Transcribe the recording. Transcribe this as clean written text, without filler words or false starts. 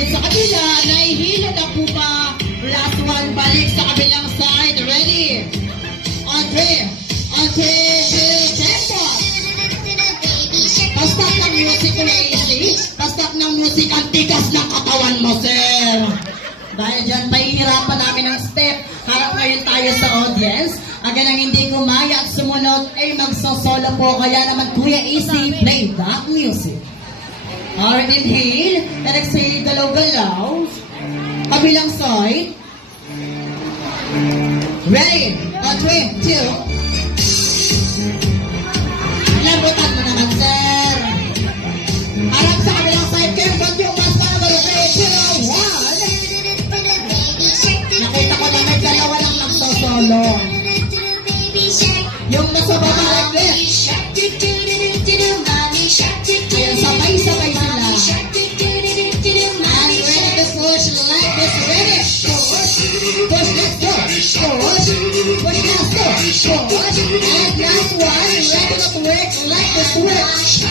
ulit sa kabila. Nahihilo na po ba? Last one, balik sa kabilang side. Ready? On 3, on 2, tempo. Pastap ng music ko na easy. Pastap ng music ang tigas ng katawan mo, sir. Dahil dyan, pahihirapan namin ang step. Harap ngayon tayo sa audience. Aga nang hindi kumaya at sumunod, ay magsosolo po. Kaya naman, Kuya Easy, play that music. Alright, inhale. And exhale, galaw-galaw. Kabilang side. Ready? On 3, 2. Lambutan mo naman, sir. Harap sa kabilang side. Kembot yung mas bago. 3, 2, 1. Nakita ko na may dalawa lang nagsosolo. Yung nasa baba like this. Ayan, sabay-sabay sila. And ready to push like this. Ready? Push, let's go. Push, push, let's go. Push. And last one. Ready to work like the switch.